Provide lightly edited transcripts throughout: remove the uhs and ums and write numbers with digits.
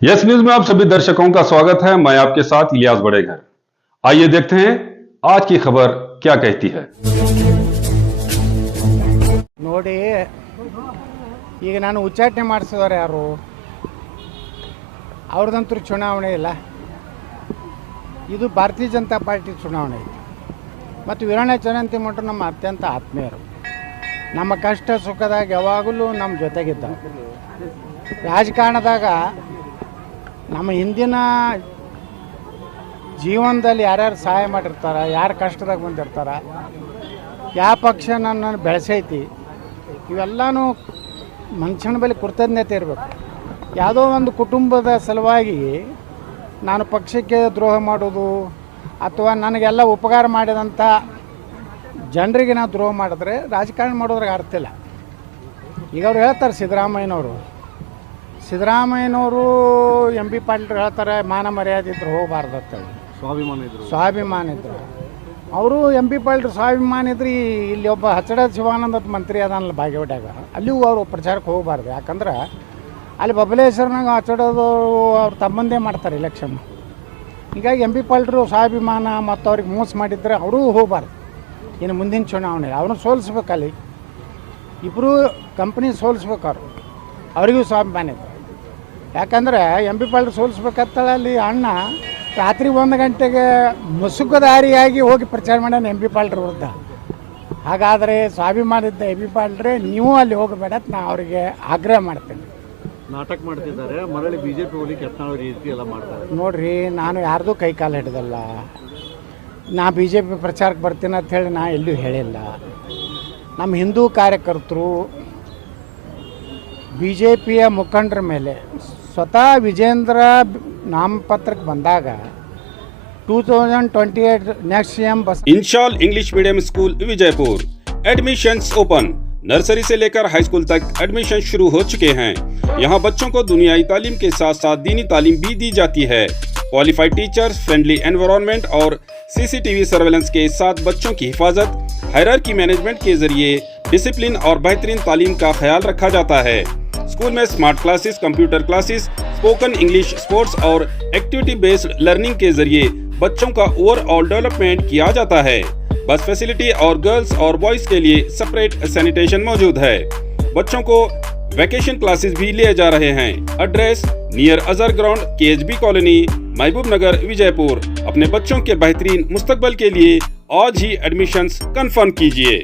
Yes news में आप सभी दर्शकों का स्वागत है। मैं आपके साथ इलियास बड़ेघर। आइए देखते हैं आज की खबर क्या कहती है। ನೋಡಿ ಈಗ ನಾನು ಉಚ್ಚಾಟನೆ ಮಾಡಿಸಿದವರು ಯಾರು? ಅವ್ರದಂತೂ ಚುನಾವಣೆ ಇಲ್ಲ. ಇದು ಭಾರತೀಯ ಜನತಾ ಪಾರ್ಟಿ ಚುನಾವಣೆ ಐತಿ. ಮತ್ತು ವೀರಣ್ಣ ಚರಂತಿಮಠರು ನಮ್ಮ ಅತ್ಯಂತ ಆತ್ಮೀಯರು. ನಮ್ಮ ಕಷ್ಟ ಸುಖದಾಗ ಯಾವಾಗಲೂ ನಮ್ಮ ಜೊತೆಗಿದ್ದ. ರಾಜಕಾರಣದಾಗ ನಮ್ಮ ಹಿಂದಿನ ಜೀವನದಲ್ಲಿ ಯಾರ್ಯಾರು ಸಹಾಯ ಮಾಡಿರ್ತಾರೆ, ಯಾರು ಕಷ್ಟದಾಗ ಬಂದಿರ್ತಾರೆ, ಯಾವ ಪಕ್ಷ ನನ್ನನ್ನು ಬೆಳೆಸೈತಿ, ಇವೆಲ್ಲನೂ ಮನುಷ್ಯನ ಬಳಿ ಕೃತಜ್ಞತೆ ಇರಬೇಕು. ಯಾವುದೋ ಒಂದು ಕುಟುಂಬದ ಸಲುವಾಗಿ ನಾನು ಪಕ್ಷಕ್ಕೆ ದ್ರೋಹ ಮಾಡೋದು ಅಥವಾ ನನಗೆಲ್ಲ ಉಪಕಾರ ಮಾಡಿದಂಥ ಜನರಿಗೆ ನಾವು ದ್ರೋಹ ಮಾಡಿದ್ರೆ ರಾಜಕಾರಣ ಮಾಡೋದ್ರಾಗ ಅರ್ಥ ಇಲ್ಲ. ಈಗ ಅವ್ರು ಹೇಳ್ತಾರೆ ಸಿದ್ದರಾಮಯ್ಯನವರು ಎಂ ಬಿ ಪಾಟೀಲ್ ಹೇಳ್ತಾರೆ ಮಾನ ಮರ್ಯಾದೆ ಇದ್ರು ಹೋಗಬಾರ್ದು ಅಂತೇಳಿ, ಸ್ವಾಭಿಮಾನ ಇದ್ರು. ಅವರು ಎಂ ಬಿ ಪಾಟೀಲ್ ಸ್ವಾಭಿಮಾನ ಇದ್ರಿ. ಇಲ್ಲಿ ಒಬ್ಬ ಹಚ್ಚಡ ಶಿವಾನಂದ ಮಂತ್ರಿ ಅದನ್ನಲ್ಲ ಬಾಗೇವಾಡ್ಯಾಗ, ಅಲ್ಲಿಯೂ ಅವರು ಪ್ರಚಾರಕ್ಕೆ ಹೋಗಬಾರ್ದು. ಯಾಕಂದ್ರೆ ಅಲ್ಲಿ ಬಬಲೇಶ್ವರನಾಗ ಹಚ್ಚಡೋದು ಅವ್ರು ತಮ್ಮಂದೇ ಮಾಡ್ತಾರೆ ಎಲೆಕ್ಷನ್. ಹೀಗಾಗಿ ಎಂ ಬಿ ಪಾಟೀಲ್ರು ಸ್ವಾಭಿಮಾನ ಮತ್ತು ಅವ್ರಿಗೆ ಮೋಸ ಮಾಡಿದ್ರೆ ಅವರೂ ಹೋಗಬಾರ್ದು. ಇನ್ನು ಮುಂದಿನ ಚುನಾವಣೆ ಅವ್ರನ್ನ ಸೋಲಿಸ್ಬೇಕು. ಅಲ್ಲಿ ಇಬ್ಬರು ಕಂಪ್ನಿ ಸೋಲಿಸ್ಬೇಕು. ಅವರಿಗೂ ಸ್ವಾಭಿಮಾನ ಇದೆ. ಯಾಕಂದರೆ ಎಂ ಬಿ ಪಾಟೀಲ್ ಸೋಲಿಸ್ಬೇಕಂತೇಳಿ ಅಲ್ಲಿ ಅಣ್ಣ ರಾತ್ರಿ 1 ಗಂಟೆಗೆ ಮುಸುಕುದಾರಿಯಾಗಿ ಹೋಗಿ ಪ್ರಚಾರ ಮಾಡ್ಯಾನ ಎಂ ಬಿ ಪಾಟೀಲ್ ವಿರುದ್ಧ. ಹಾಗಾದರೆ ಸ್ವಾಭಿಮಾನ ಇದ್ದ ಎಂ ಬಿ ಪಾಟೀಲ್ರೆ ನೀವು ಅಲ್ಲಿ ಹೋಗಬೇಡ ಅಂತ ನಾ ಅವರಿಗೆ ಆಗ್ರಹ ಮಾಡ್ತೇನೆ. ನಾಟಕ ಮಾಡ್ತಿದ್ದಾರೆ, ಮರಳಿ ಬಿಜೆಪಿ ಹೋಗ್ಲಿಕ್ಕೆ ಯತ್ನಾಳ ರೀತಿ ಎಲ್ಲ ಮಾಡ್ತಾರೆ. ನೋಡ್ರಿ, ನಾನು ಯಾರ್ದು ಕೈ ಕಾಲು ಹಿಡ್ದಲ್ಲ. ನಾ ಬಿ ಜೆ ಪಿ ಪ್ರಚಾರಕ್ಕೆ ಬರ್ತೀನಿ ಅಂತ ಹೇಳಿ ನಾ ಎಲ್ಲೂ ಹೇಳಿಲ್ಲ. ನಮ್ಮ ಹಿಂದೂ ಕಾರ್ಯಕರ್ತರು ಬಿ ಜೆ ಪಿಯ ಮುಖಂಡರ ಮೇಲೆ ಸ್ವತಃ ವಿಜೇಂದ್ರ ನಾಮಪತ್ರಕ್ಕೆ ಬಂದಾಗ 2028 नेक्स्ट CM बस इंशाल English medium school Vijayapur admissions open. Nursery से लेकर हाई स्कूल तक एडमिशन शुरू हो चुके हैं। यहाँ बच्चों को दुनियाई तालीम के साथ साथ दीनी तालीम भी दी जाती है। क्वालिफाइड टीचर्स, फ्रेंडली एनवायरनमेंट और सीसीटीवी सर्वेलेंस के साथ बच्चों की हिफाजत, हायरार्की मैनेजमेंट के जरिए डिसिप्लिन और बेहतरीन तालीम का ख्याल रखा जाता है। स्कूल में smart classes, computer classes, spoken English, sports और एक्टिविटी बेस्ड लर्निंग के जरिए बच्चों का ओवरऑल डेवलपमेंट किया जाता है। बस फैसिलिटी और गर्ल्स और बॉयज के लिए सेपरेट सैनिटेशन मौजूद है। बच्चों को वैकेशन क्लासेस भी लिए जा रहे हैं। Address near Azhar ground, KHB colony, महबूब नगर, विजयपुर। अपने बच्चों के बेहतरीन मुस्तकबल के लिए आज ही एडमिशन्स कंफर्म कीजिए।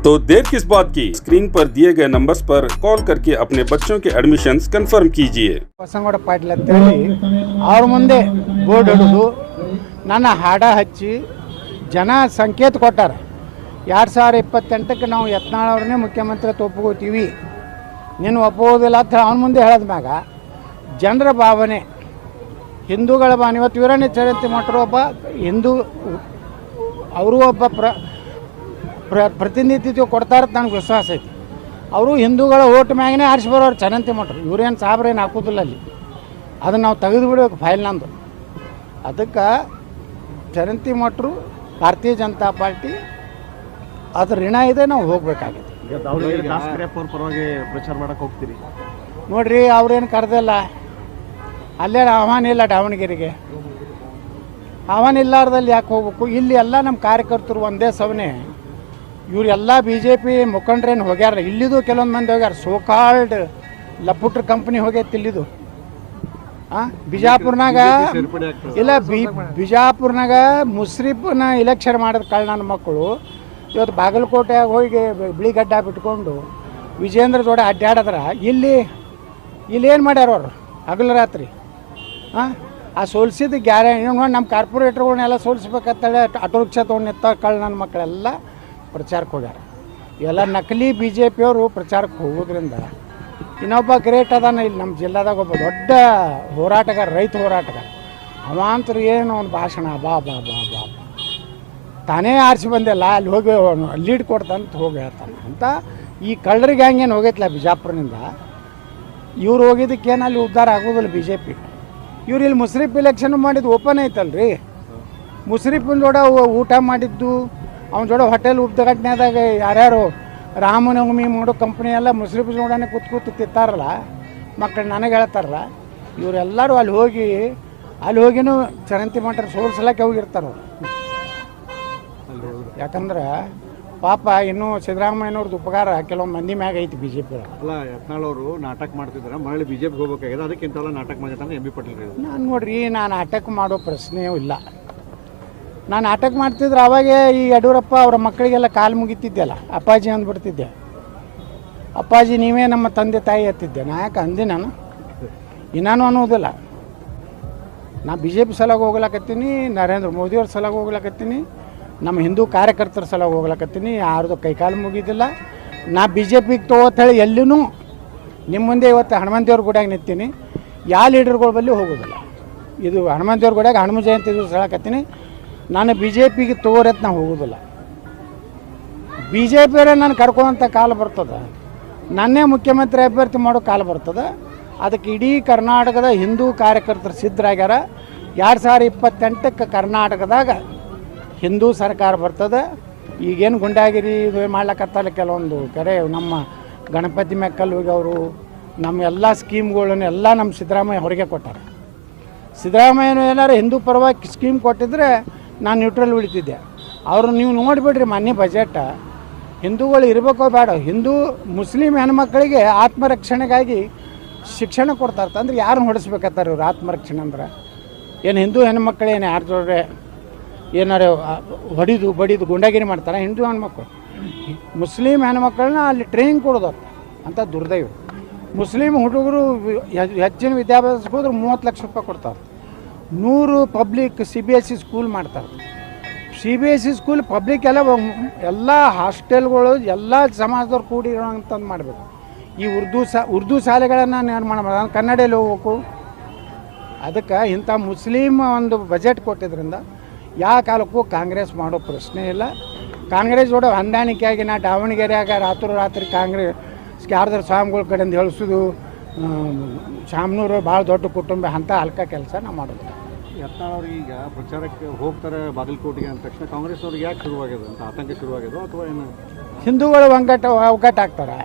तो देर किस बात की, स्क्रीन पर दिए गए नंबर्स पर कॉल करके अपने बच्चों के एडमिशन्स कंफर्म कीजिए। ಬಸಂಗೌಡ ಪಾಟೀಲ್ ಅಂತೇಳಿ ಅವ್ರ ಮುಂದೆ ಬೋರ್ಡ್ ಹಿಡಿದು ನನ್ನ ಹಾಡ ಹಚ್ಚಿ ಜನ ಸಂಕೇತ ಕೊಟ್ಟಾರೆ. 2028ಕ್ಕೆ ನಾವು ಯತ್ನಾಳ ಅವ್ರನ್ನೇ ಮುಖ್ಯಮಂತ್ರಿ ಒಪ್ಕೋತೀವಿ, ನೀನು ಒಪ್ಪೋದಿಲ್ಲ ಅಂತ ಅವನ ಮುಂದೆ ಹೇಳದ ಮ್ಯಾಗ ಜನರ ಭಾವನೆ, ಹಿಂದೂಗಳ ಭಾವನೆ. ಇವತ್ತು ವೀರಣ್ಣ ಚರಂತಿಮಠರು ಒಬ್ಬ ಹಿಂದೂ, ಅವರು ಒಬ್ಬ ಪ್ರತಿನಿಧಿತ್ವ ಕೊಡ್ತಾರೆ ಅಂತ ನನಗೆ ವಿಶ್ವಾಸ ಐತಿ. ಅವರು ಹಿಂದೂಗಳ ಓಟ್ ಮ್ಯಾಗನೇ ಆರಿಸಿ ಬರೋರು ಚರಂತಿಮಠರು. ಇವ್ರೇನು ಸಾಬ್ರೇನು ಹಾಕೋದಿಲ್ಲ ಅಲ್ಲಿ. ಅದನ್ನು ನಾವು ತೆಗೆದು ಬಿಡಬೇಕು ಫೈಲ್ ನಂದು. ಅದಕ್ಕೆ ಚರಂತಿಮಠರು ಭಾರತೀಯ ಜನತಾ ಪಾರ್ಟಿ ಅದ್ರ ಋಣ ಇದೆ, ನಾವು ಹೋಗಬೇಕಾಗಿದೆ. ಪರವಾಗಿ ಪ್ರಚಾರ ಮಾಡಕ್ಕೆ ಹೋಗ್ತೀರಿ ನೋಡ್ರಿ, ಅವ್ರೇನು ಕರೆದಿಲ್ಲ, ಅಲ್ಲೇ ಆಹ್ವಾನ ಇಲ್ಲ. ದಾವಣಗೆರೆಗೆ ಆಹ್ವಾನ ಇಲ್ಲಾರ್ದಲ್ಲಿ ಯಾಕೆ ಹೋಗ್ಬೇಕು? ಇಲ್ಲಿ ಎಲ್ಲ ನಮ್ಮ ಕಾರ್ಯಕರ್ತರು ಒಂದೇ ಸವನೆ. ಇವರೆಲ್ಲ ಬಿ ಜೆ ಪಿ ಮುಖಂಡ್ರೇನು ಹೋಗ್ಯಾರ. ಇಲ್ಲಿದು ಕೆಲವೊಂದು ಮಂದಿ ಹೋಗ್ಯಾರ. ಸೋಕಾಲ್ಡ್ ಲಪುಟ್ರ ಕಂಪ್ನಿ ಹೋಗೈತಿ ಇಲ್ಲಿದು. ಬಿಜಾಪುರ್ನಾಗ ಇಲ್ಲ, ಬಿಜಾಪುರ್ನಾಗ ಮುಸ್ರಿಫ್ನ ಇಲೆಕ್ಷನ್ ಮಾಡಿದ ನನ್ನ ಮಕ್ಕಳು ಇವತ್ತು ಬಾಗಲಕೋಟೆಯಾಗ ಹೋಗಿ ಬಿಳಿಗಡ್ಡ ಬಿಟ್ಕೊಂಡು ವಿಜೇಂದ್ರ ಜೋಡಿ ಅಡ್ಡಾಡಿದ್ರೆ ಇಲ್ಲೇನು ಮಾಡ್ಯಾರ ಅವರು ಹಗಲು ರಾತ್ರಿ. ಆ ಸೋಲಿಸಿದ ಗ್ಯಾರಂಟಿ ನೋಡಿ. ನಮ್ಮ ಕಾರ್ಪೊರೇಟರ್ಗಳನ್ನೆಲ್ಲ ಸೋಲಿಸ್ಬೇಕಂತೇಳಿ ಆಟೋ ರಿಕ್ಷಾ ತೊಗೊಂಡು ನಿಂತ ನನ್ನ ಮಕ್ಕಳೆಲ್ಲ ಪ್ರಚಾರಕ್ಕೆ ಹೋಗ್ಯಾರ. ಇವೆಲ್ಲ ನಕಲಿ ಬಿ ಜೆ ಪಿಯವರು ಪ್ರಚಾರಕ್ಕೆ ಹೋಗೋದ್ರಿಂದ. ಇನ್ನೊಬ್ಬ ಗ್ರೇಟ್ ಅದಾನ ಇಲ್ಲಿ ನಮ್ಮ ಜಿಲ್ಲಾದಾಗ, ಒಬ್ಬ ದೊಡ್ಡ ಹೋರಾಟಗಾರ, ರೈತ ಹೋರಾಟಗಾರ. ಅವಾಂತರು ಏನು ಅವ್ನ ಭಾಷಣ, ಬಾ ಬಾ ಬಾ ಬಾ ತಾನೇ ಆರಿಸಿ ಬಂದಿಲ್ಲ, ಅಲ್ಲಿ ಹೋಗಿ ಲೀಡ್ ಕೊಡ್ತಾನಂತ ಹೋಗಿ ಹೇಳ್ತಾನೆ ಅಂತ. ಈ ಕಳ್ಳರಿಗೆ ಹಂಗೇನು ಹೋಗೈತಿಲ್ಲ ಬಿಜಾಪುರನಿಂದ. ಇವ್ರು ಹೋಗಿದ್ದಕ್ಕೇನು ಅಲ್ಲಿ ಉದ್ಧಾರ ಆಗೋದಿಲ್ಲ ಬಿ ಜೆ ಪಿ. ಇವ್ರು ಇಲ್ಲಿ ಮುಸ್ರಿಫ್ ಇಲೆಕ್ಷನ್ ಮಾಡಿದ್ದು ಓಪನ್ ಐತಲ್ರಿ. ಮುಸ್ರಿಫಿನ ಜೋಡ ಊಟ ಮಾಡಿದ್ದು, ಅವನ ಜೋಡ ಹೋಟೆಲ್ ಉದ್ಘಾಟನೆದಾಗ ಯಾರ್ಯಾರು ರಾಮನವಮಿ ಮಾಡೋ ಕಂಪ್ನಿ ಎಲ್ಲ ಮುಸ್ಲಿಮ್ಸ್ ನೋಡೋಣ ಕೂತು ತಿಂತಾರಲ್ಲ ಮಕ್ಕಳು. ನನಗೆ ಹೇಳ್ತಾರಲ್ಲ, ಇವರೆಲ್ಲರೂ ಅಲ್ಲಿ ಹೋಗಿನೂ ಚರಂತಿ ಮಠ ಸೋಲ್ಸಲಕ್ಕೆ ಹೋಗಿರ್ತಾರೆ ಅವರು. ಯಾಕಂದ್ರೆ ಪಾಪ ಇನ್ನೂ ಸಿದ್ದರಾಮಯ್ಯನವ್ರದ್ದು ಉಪಕಾರ ಕೆಲವೊಂದು ಮಂದಿ ಮ್ಯಾಗ ಐತಿ ಬಿ ಜೆ ಪಿ. ಅಲ್ಲ, ಯತ್ನಾಳ್ ಅವರು ನಾಟಕ ಮಾಡ್ತಿದ್ದಾರೆ, ಮರಳಿ ಬಿಜೆಪಿಗೆ ಹೋಗ್ಬೇಕಾಗಿದೆ, ಅದಕ್ಕಿಂತಲ್ಲ ನಾಟಕ ಮಾಡಿರ್ತಾನೆ ಎಂ ಬಿ ಪಾಟೀಲ್ ಹೇಳಿದ್ರು. ನಾನು ನೋಡ್ರಿ, ನಾನು ನಾಟಕ ಮಾಡೋ ಪ್ರಶ್ನೆಯೂ ಇಲ್ಲ. ನಾನು ನಾಟಕ ಮಾಡ್ತಿದ್ರೆ ಅವಾಗೇ ಈ ಯಡಿಯೂರಪ್ಪ ಅವರ ಮಕ್ಕಳಿಗೆಲ್ಲ ಕಾಲು ಮುಗಿತಿದ್ದೆಲ್ಲ, ಅಪ್ಪಾಜಿ ಅಂದ್ಬಿಡ್ತಿದ್ದೆ. ಅಪ್ಪಾಜಿ ನೀವೇ ನಮ್ಮ ತಂದೆ ತಾಯಿ ಎತ್ತಿದ್ದೆ. ನಾ ಯಾಕೆ ಅಂದೆ? ನಾನು ಇನ್ನೂ ಅನ್ನೋದಿಲ್ಲ. ನಾ ಬಿ ಜೆ ಪಿ ಸಲುವಾಗಿ ಹೋಗ್ಲಕತ್ತೀನಿ, ನರೇಂದ್ರ ಮೋದಿಯವ್ರ ಸಲುವಾಗಿ ಹೋಗ್ಲಕತ್ತೀನಿ, ನಮ್ಮ ಹಿಂದೂ ಕಾರ್ಯಕರ್ತರ ಸಲುವಾಗಿ ಹೋಗ್ಲಕತ್ತೀನಿ. ಯಾರ್ದು ಕೈಕಾಲು ಮುಗಿದಿಲ್ಲ. ನಾ ಬಿ ಜೆ ಪಿಗೆ ತಗೋತೇಳಿ ಎಲ್ಲಿನೂ ನಿಮ್ಮ ಮುಂದೆ ಇವತ್ತು ಹನುಮಂತೇವ್ರ ಗುಡಿಯಾಗ ನಿಂತೀನಿ. ಯಾವ ಲೀಡರ್ಗಳ ಬಳಿ ಹೋಗೋದಿಲ್ಲ. ಇದು ಹನುಮಂತೇವ್ರ ಗುಡಿಯಾಗ ಹನುಮ ಜಯಂತಿ ದಿವಸ ಹೇಳಕತ್ತೀನಿ, ನಾನು ಬಿ ಜೆ ಪಿಗೆ ತಗೋರತ್ ನಾ ಹೋಗೋದಿಲ್ಲ. ಬಿ ಜೆ ಪಿಯವರೇ ನಾನು ಕರ್ಕೊಳ್ಳೋಂಥ ಕಾಲ ಬರ್ತದೆ, ನನ್ನೇ ಮುಖ್ಯಮಂತ್ರಿ ಅಭ್ಯರ್ಥಿ ಮಾಡೋ ಕಾಲ ಬರ್ತದೆ. ಅದಕ್ಕೆ ಇಡೀ ಕರ್ನಾಟಕದ ಹಿಂದೂ ಕಾರ್ಯಕರ್ತರು ಸಿದ್ಧರಾಗ್ಯಾರ. 2028ಕ್ಕೆ ಕರ್ನಾಟಕದಾಗ ಹಿಂದೂ ಸರ್ಕಾರ ಬರ್ತದೆ. ಈಗೇನು ಗುಂಡಾಗಿರಿ ಇದು ಮಾಡ್ಲಕತ್ತಲ್ಲ ಕೆಲವೊಂದು ಕರೆ, ನಮ್ಮ ಗಣಪತಿ ಮೆಕ್ಕಲ್ ಅವರು ನಮ್ಮ ಎಲ್ಲ ಸ್ಕೀಮ್ಗಳನ್ನು ಎಲ್ಲ ನಮ್ಮ ಸಿದ್ದರಾಮಯ್ಯ ಹೊರಗೆ ಕೊಟ್ಟಾರೆ. ಸಿದ್ದರಾಮಯ್ಯನು ಏನಾರು ಹಿಂದೂ ಪರವಾಗಿ ಸ್ಕೀಮ್ ಕೊಟ್ಟಿದ್ರೆ ನಾನು ನ್ಯೂಟ್ರಲ್ ಉಳಿತಿದ್ದೆ. ಅವರು ನೀವು ನೋಡಿಬಿಡ್ರಿ ಮೊನ್ನೆ ಬಜೆಟ್, ಹಿಂದೂಗಳು ಇರಬೇಕೋ ಬೇಡ, ಹಿಂದೂ ಮುಸ್ಲಿಂ ಹೆಣ್ಮಕ್ಳಿಗೆ ಆತ್ಮರಕ್ಷಣೆಗಾಗಿ ಶಿಕ್ಷಣ ಕೊಡ್ತಾ ಇರ್ತಾರೆ. ಅಂದ್ರೆ ಯಾರನ್ನ ಹೊಡಿಸ್ಬೇಕತ್ತಾರೆ ಇವ್ರು? ಆತ್ಮರಕ್ಷಣೆ ಅಂದ್ರೆ ಏನು ಹಿಂದೂ ಹೆಣ್ಮಕ್ಳೇನು ಯಾರು ಜೋಡ್ರೆ ಏನಾರು ಹೊಡಿದು ಬಡಿದು ಗುಂಡಾಗಿರಿ ಮಾಡ್ತಾರೆ ಹಿಂದೂ ಹೆಣ್ಮಕ್ಳು? ಮುಸ್ಲಿಂ ಹೆಣ್ಮಕ್ಳನ್ನ ಅಲ್ಲಿ ಟ್ರೈನಿಂಗ್ ಕೊಡೋದು ಅಂತ ದುರ್ದೈವ. ಮುಸ್ಲಿಂ ಹುಡುಗರು ಹೆಚ್ಚಿನ ವಿದ್ಯಾಭ್ಯಾಸಕ್ಕೆ ಹೋದ್ರೆ 30 ಲಕ್ಷ ರೂಪಾಯಿ ಕೊಡ್ತಾರೆ. 100 ಪಬ್ಲಿಕ್ CBSE ಸ್ಕೂಲ್ ಮಾಡ್ತಾರೆ. CBSE ಸ್ಕೂಲ್ ಪಬ್ಲಿಕ್ ಎಲ್ಲ ಹಾಸ್ಟೆಲ್ಗಳು ಎಲ್ಲ ಸಮಾಜದವ್ರು ಕೂಡಿರೋಂಥದ್ದು ಮಾಡಬೇಕು. ಈ ಉರ್ದು ಶಾಲೆಗಳನ್ನು ನಿರ್ಮಾಣ ಮಾಡೋದು, ಕನ್ನಡದಲ್ಲಿ ಹೋಗ್ಬೇಕು. ಅದಕ್ಕೆ ಇಂಥ ಮುಸ್ಲಿಂ ಒಂದು ಬಜೆಟ್ ಕೊಟ್ಟಿದ್ದರಿಂದ ಯಾವ ಕಾಲಕ್ಕೂ ಕಾಂಗ್ರೆಸ್ ಮಾಡೋ ಪ್ರಶ್ನೆ ಇಲ್ಲ. ಕಾಂಗ್ರೆಸ್ ಜೋಡ ಹೊಂದಾಣಿಕೆಯಾಗಿ ನಾ ದಾವಣಗೆರೆಯಾಗ ರಾತ್ರಿ ಕಾಂಗ್ರೆಸ್ ಯಾರ್ದಾರು ಸ್ವಾಮಿಗಳ ಕಡೆಯಿಂದ ಹೇಳಿಸೋದು, ಶಾಮನೂರು ಭಾಳ ದೊಡ್ಡ ಕುಟುಂಬ, ಅಂಥ ಹಲ್ಕ ಕೆಲಸ ನಾವು ಮಾಡೋದು. ಯತ್ನಾಳ್ ಅವ್ರು ಈಗ ಪ್ರಚಾರಕ್ಕೆ ಹೋಗ್ತಾರೆ ಬಾಗಲಕೋಟೆಗೆ ಅಂದ ತಕ್ಷಣ ಕಾಂಗ್ರೆಸ್ನವ್ರಿಗೆ ಯಾಕೆ ಶುರುವಾಗಿದೆ ಅಂತ ಆತಂಕ ಶುರುವಾಗಿದೆ ಅಥವಾ ಏನು? ಹಿಂದೂಗಳು ಒಗ್ಗಟ್ಟಾಗ್ತಾರೆ.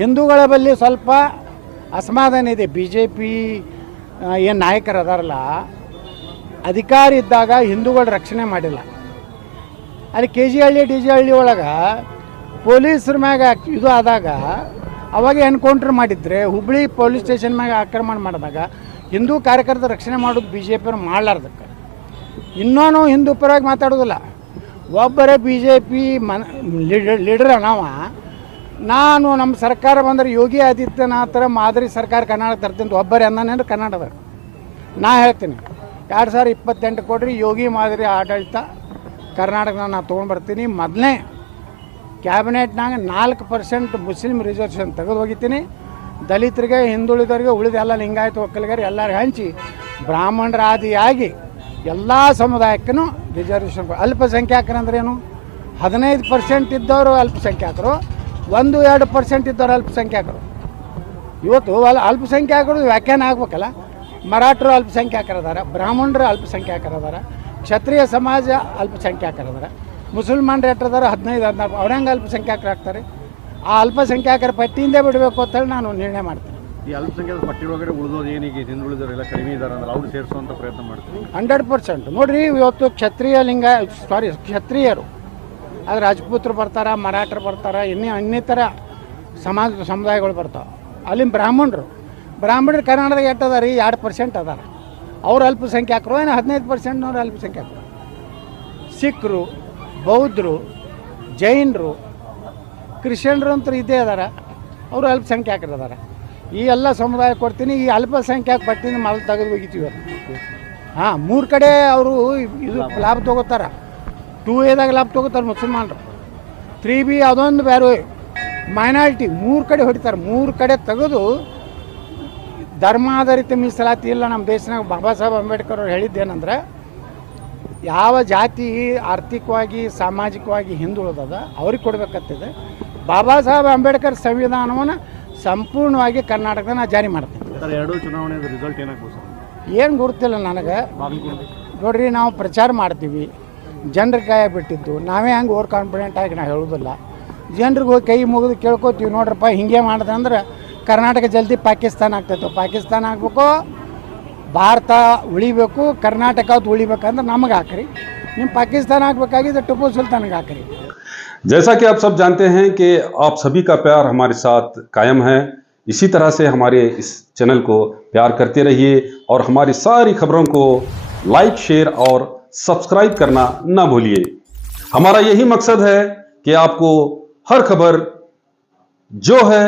ಹಿಂದೂಗಳ ಬಳಿ ಸ್ವಲ್ಪ ಅಸಮಾಧಾನ ಇದೆ. ಬಿ ಜೆ ಪಿ ಏನು ನಾಯಕರು ಅದಾರಲ್ಲ, ಅಧಿಕಾರ ಇದ್ದಾಗ ಹಿಂದೂಗಳು ರಕ್ಷಣೆ ಮಾಡಿಲ್ಲ. ಅಲ್ಲಿ KG ಹಳ್ಳಿ DG ಹಳ್ಳಿ ಒಳಗೆ ಪೊಲೀಸರ ಮ್ಯಾಗ ಇದು ಆದಾಗ ಅವಾಗ ಎನ್ಕೌಂಟ್ರ್ ಮಾಡಿದ್ರೆ, ಹುಬ್ಳಿ ಪೊಲೀಸ್ ಸ್ಟೇಷನ್ ಮ್ಯಾಗ ಆಕ್ರಮಣ ಮಾಡಿದಾಗ ಹಿಂದೂ ಕಾರ್ಯಕರ್ತರ ರಕ್ಷಣೆ ಮಾಡೋದು ಬಿ ಜೆ ಪಿಯವ್ರು ಮಾಡ್ಲಾರ್ದಕ್ಕೆ. ಇನ್ನೂ ಹಿಂದೂ ಪರವಾಗಿ ಮಾತಾಡೋದಿಲ್ಲ. ಒಬ್ಬರೇ BJP ಲೀಡರ್ ನಾನು ನಮ್ಮ ಸರ್ಕಾರ ಬಂದರೆ ಯೋಗಿ ಆದಿತ್ಯನಾಥರ ಮಾದರಿ ಸರ್ಕಾರ ಕರ್ನಾಟಕ ತರ್ತೀನಿ ಒಬ್ಬರೇ ಅಂದಾನೇನು ಕರ್ನಾಟಕದಾಗ? ನಾ ಹೇಳ್ತೀನಿ 2028 ಕೊಡ್ರಿ ಯೋಗಿ ಮಾದರಿ ಆಡಳಿತ ಕರ್ನಾಟಕದಾಗ ನಾನು ತೊಗೊಂಡು ಬರ್ತೀನಿ. ಮೊದಲನೇ ಕ್ಯಾಬಿನೆಟ್ನಾಗ 4% ಮುಸ್ಲಿಂ ರಿಸರ್ವೇಷನ್ ತೆಗೆದು ಹೋಗಿತೀನಿ. ದಲಿತರಿಗೆ, ಹಿಂದುಳಿದವರಿಗೆ, ಉಳಿದೆಲ್ಲ ಲಿಂಗಾಯತ ಒಕ್ಕಲಿಗರು ಎಲ್ಲರಿಗೆ ಹಂಚಿ ಬ್ರಾಹ್ಮಣರ ಆದಿಯಾಗಿ ಎಲ್ಲ ಸಮುದಾಯಕ್ಕೂ ರಿಸರ್ವೇಷನ್. ಅಲ್ಪಸಂಖ್ಯಾತರಂದ್ರೇನು? 15% ಇದ್ದವರು ಅಲ್ಪಸಂಖ್ಯಾತರು, 1-2% ಇದ್ದವರು ಅಲ್ಪಸಂಖ್ಯಾತರು. ಇವತ್ತು ಅಲ್ಪಸಂಖ್ಯಾತರು ವ್ಯಾಖ್ಯಾನ ಆಗ್ಬೇಕಲ್ಲ. ಮರಾಠರು ಅಲ್ಪಸಂಖ್ಯಾತರದಾರ, ಬ್ರಾಹ್ಮಣರು ಅಲ್ಪಸಂಖ್ಯಾತರದಾರ, ಕ್ಷತ್ರಿಯ ಸಮಾಜ ಅಲ್ಪಸಂಖ್ಯಾತರದಾರ, ಮುಸಲ್ಮಾನರು ಎಟ್ಟದಾರ 15-16, ಅವ್ರಂಗೆ ಅಲ್ಪಸಂಖ್ಯಾತರು ಆಗ್ತಾರೆ. ಆ ಅಲ್ಪಸಂಖ್ಯಾತರ ಪಟ್ಟಿಯಿಂದೇ ಬಿಡಬೇಕು ಅಂತೇಳಿ ನಾನು ನಿರ್ಣಯ ಮಾಡ್ತೀನಿ. ಈ ಅಲ್ಪಸಂಖ್ಯಾತರ ಪಟ್ಟಿ ಒಳಗಡೆ ಉಳಿದೋರು ಏನೀಗ ಹಿಂದುಳಿದವರೆಲ್ಲ ಕಡಿಮೆ ಇದ್ದಾರೆ ಅಂದ್ರೆ ಅವ್ರು ಸೇರಿಸುವಂಥ ಪ್ರಯತ್ನ ಮಾಡ್ತೀವಿ. 100% ನೋಡಿರಿ. ಇವತ್ತು ಕ್ಷತ್ರಿಯರು ಅದು ರಾಜಪೂತರು ಬರ್ತಾರೆ, ಮರಾಠರು ಬರ್ತಾರೆ, ಇನ್ನಿತರ ಸಮುದಾಯಗಳು ಬರ್ತಾವೆ. ಅಲ್ಲಿ ಬ್ರಾಹ್ಮಣರು ಕರ್ನಾಟಕದಾಗ ಎಟ್ಟದಾರ ರೀ? 2% ಅದಾರ. ಅವ್ರು ಅಲ್ಪಸಂಖ್ಯಾತರು. ಏನು 15% ಅಲ್ಪಸಂಖ್ಯಾತರು. ಸಿಖ್ರು, ಬೌದ್ಧರು, ಜೈನರು, ಕ್ರಿಶ್ಚಿಯನ್ರು ಅಂತೂ ಇದ್ದೇ ಅದಾರ, ಅವರು ಅಲ್ಪಸಂಖ್ಯಾತರು ಅದಾರ. ಈ ಎಲ್ಲ ಸಮುದಾಯ ಕೊಡ್ತೀನಿ. ಈ ಅಲ್ಪಸಂಖ್ಯಾತ ಪಟ್ಟಿನ ಮೊದಲು ತೆಗೆದು ಹೋಗಿತೀವಿ. 3 ಕಡೆ ಅವರು ಇದು ಲಾಭ ತೊಗೋತಾರೆ. 2Aದಾಗ ಲಾಭ ತೊಗೋತಾರೆ ಮುಸಲ್ಮಾನರು. 3B ಅದೊಂದು ಬೇರೆ ಮೈನಾರಿಟಿ 3 ಕಡೆ ಹೊಡಿತಾರೆ. 3 ಕಡೆ ತೆಗೆದು ಧರ್ಮಾಧಾರಿತ ಮೀಸಲಾತಿ ಇಲ್ಲ ನಮ್ಮ ದೇಶನಾಗ. ಬಾಬಾ ಸಾಹೇಬ್ ಅಂಬೇಡ್ಕರ್ ಅವ್ರು ಹೇಳಿದ್ದೇನೆಂದ್ರೆ, ಯಾವ ಜಾತಿ ಆರ್ಥಿಕವಾಗಿ ಸಾಮಾಜಿಕವಾಗಿ ಹಿಂದುಳಿದದ ಅವ್ರಿಗೆ ಕೊಡಬೇಕಂತಿದೆ. ಬಾಬಾ ಸಾಹೇಬ್ ಅಂಬೇಡ್ಕರ್ ಸಂವಿಧಾನವನ್ನು ಸಂಪೂರ್ಣವಾಗಿ ಕರ್ನಾಟಕದ ನಾನು ಜಾರಿ ಮಾಡ್ತೀನಿ. ಎರಡೂ ಚುನಾವಣೆ ರಿಸಲ್ಟ್ ಏನಾಗ್ಬೋದು? ಏನು ಗುರುತಿಲ್ಲ ನನಗೆ. ನೋಡ್ರಿ, ನಾವು ಪ್ರಚಾರ ಮಾಡ್ತೀವಿ, ಜನರ ಕೈ ಬಿಟ್ಟಿದ್ದು. ನಾವೇ ಹಂಗೆ ಓವರ್ ಕಾನ್ಫಿಡೆಂಟ್ ಆಗಿ ನಾವು ಹೇಳೋದಿಲ್ಲ. ಜನರಿಗೆ ಹೋಗಿ ಕೈ ಮುಗಿದು ಕೇಳ್ಕೊತೀವಿ, ನೋಡ್ರಪ್ಪ ಹಿಂಗೆ ಮಾಡಿದೆ ಅಂದ್ರೆ ಕರ್ನಾಟಕ ಜಲ್ದಿ ಪಾಕಿಸ್ತಾನ ಆಗ್ತೈತೆ. ಪಾಕಿಸ್ತಾನ ಆಗಬೇಕು ಭಾರತ ಉಳಿಬೇಕು, ಕರ್ನಾಟಕ ಉಳಿಬೇಕಂದ್ರೆ ನಮಗೆ ಹಾಕ್ರಿ. ನಿಮ್ಮ ಪಾಕಿಸ್ತಾನ ಹಾಕ್ಬೇಕಾಗಿದ್ದು ಟಿಪ್ಪು ಸುಲ್ತಾನ್ಗೆ ಹಾಕ್ರಿ. जैसा कि आप सब जानते हैं कि आप सभी का प्यार हमारे साथ कायम है, इसी तरह से हमारे इस चैनल को प्यार करते रहिए और हमारी सारी खबरों को लाइक, शेयर और सब्सक्राइब करना ना भूलिए. हमारा यही मकसद है कि आपको हर खबर जो है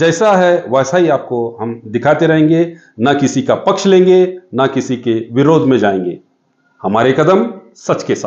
जैसा है वैसा ही आपको हम दिखाते रहेंगे, ना किसी का पक्ष लेंगे, ना किसी के विरोध में जाएंगे. हमारे कदम सच के साथ.